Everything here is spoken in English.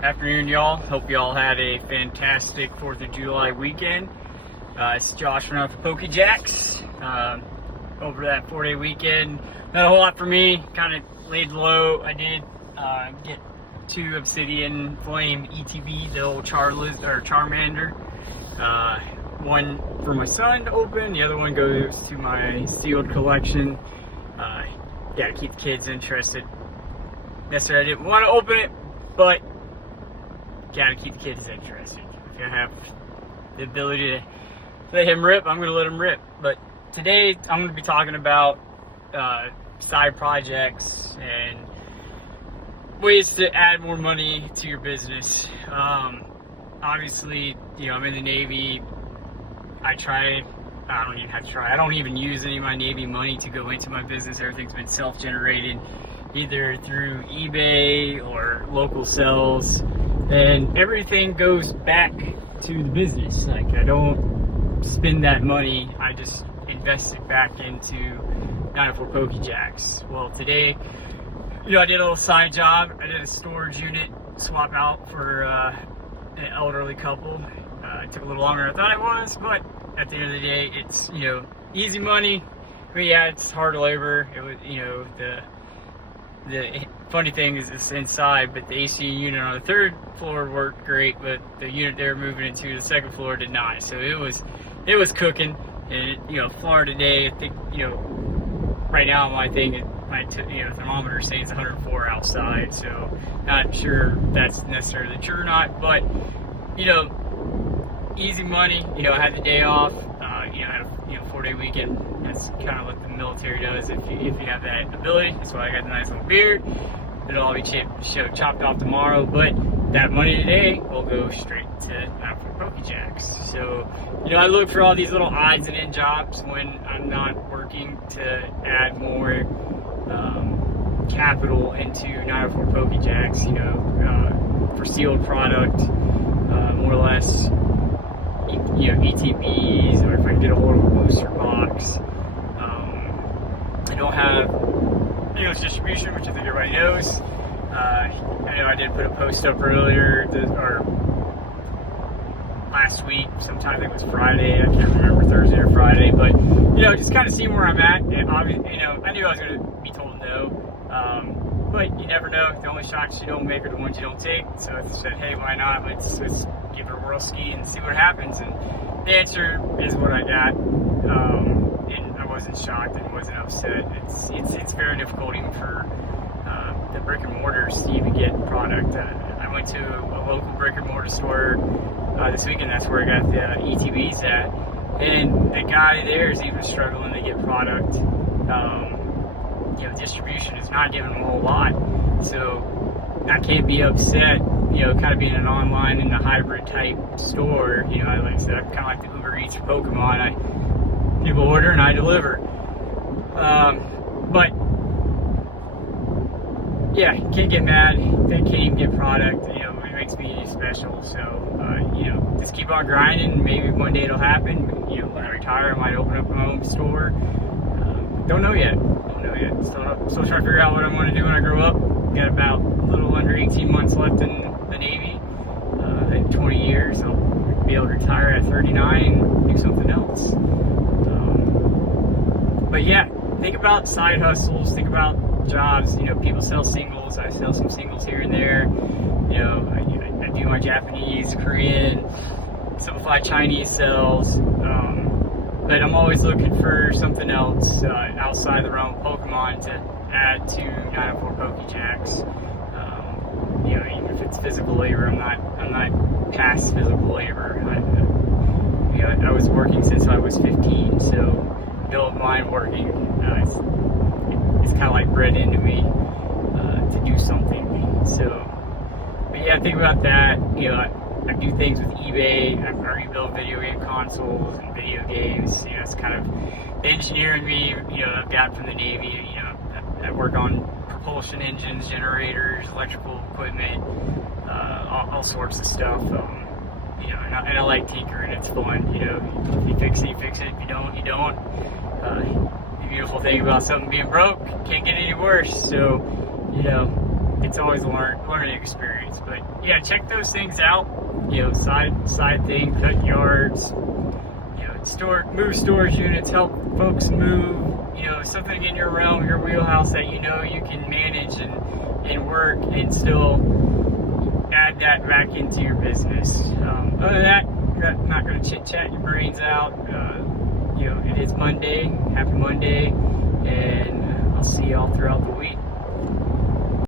Afternoon, y'all. Hope y'all had a fantastic 4th of July weekend. It's Josh from out for PokeJacks. Over that 4-day weekend, not a whole lot for me. Kind of laid low. I did get 2 Obsidian Flame ETB, the old Charmander. One for my son to open. The other one goes to my sealed collection. Yeah, to keep the kids interested. Necessarily, I didn't want to open it, but gotta keep the kids interested. If I have the ability to let him rip, I'm gonna let him rip. But today I'm gonna be talking about side projects and ways to add more money to your business. Obviously, I'm in the Navy. I don't even use any of my Navy money to go into my business. Everything's been self-generated, either through eBay or local sales. And everything goes back to the business. Like, I don't spend that money, I just invest it back into 904 PokeJacks. Well, today, I did a little side job. I did a storage unit swap out for an elderly couple. It took a little longer than I thought it was, but at the end of the day, it's, easy money. But yeah, it's hard labor. It was, the funny thing is it's inside, but the AC unit on the 3rd floor worked great, but the unit they were moving into the 2nd floor did not. So it was cooking. And Florida today, I think right now my thermometer saying it's 104 outside. So not sure if that's necessarily true or not, but easy money. I had the day off. I had a 4-day weekend. That's kind of what the military does if you have that ability. That's why I got the nice little beard. It'll all be chopped off tomorrow, but that money today will go straight to 904 PokeJacks. So, I look for all these little odds and end jobs when I'm not working to add more capital into 904 PokeJacks. For sealed product, more or less. ETBs, or if I can get a hold of a booster box. I don't have English distribution, which I think everybody knows. I know I did put a post up earlier, or last week, sometime, I think it was Friday, I can't remember, Thursday or Friday, but, just kind of seeing where I'm at. And obviously, I knew I was going to be told no, but you never know. The only shots you don't make are the ones you don't take. So I said, hey, why not? Let's give it a whirl ski and see what happens. And the answer is what I got. And I wasn't shocked and wasn't upset. It's very difficult even for the brick and mortars to even get product. I went to a local brick and mortar store this weekend. That's where I got the ETBs at. And the guy there is even struggling to get product. Distribution is not giving them a whole lot. So I can't be upset, kind of being an online and a hybrid type store. Like I said, I'm kind of like the Uber Eats for Pokemon. People order and I deliver. But yeah, can't get mad. They can't even get product. It makes me special. So just keep on grinding. Maybe one day it'll happen. When I retire, I might open up my own store. Don't know yet. Still trying to figure out what I'm going to do when I grow up. Got about a little under 18 months left in the Navy. In 20 years, I'll be able to retire at 39 and do something else. But yeah, think about side hustles. Think about jobs. People sell singles. I sell some singles here and there. I do my Japanese, Korean, simplified Chinese sales. But I'm always looking for something else outside the realm of Pokemon to add to 904 PokeJacks. Even if it's physical labor, I'm not past physical labor. I was working since I was 15, so I don't mind working. It's kind of like bred into me to do something. So, but yeah, think about that. I do things with eBay. I rebuild video game consoles and video games. It's kind of the engineering me. I've got from the Navy. I work on propulsion engines, generators, electrical equipment, all sorts of stuff. And I like tinkering. It's fun. If you fix it, you fix it. If you don't, you don't. The beautiful thing about something being broke, can't get any worse. So, it's always a learning experience. But yeah, check those things out. You know, side thing, cut yards. You know, move storage units, help folks move. You know, something in your realm, your wheelhouse that you know you can manage and work and still add that back into your business. Other than that, I'm not going to chit chat your brains out. You know, it is Monday. Happy Monday, and I'll see y'all throughout the week.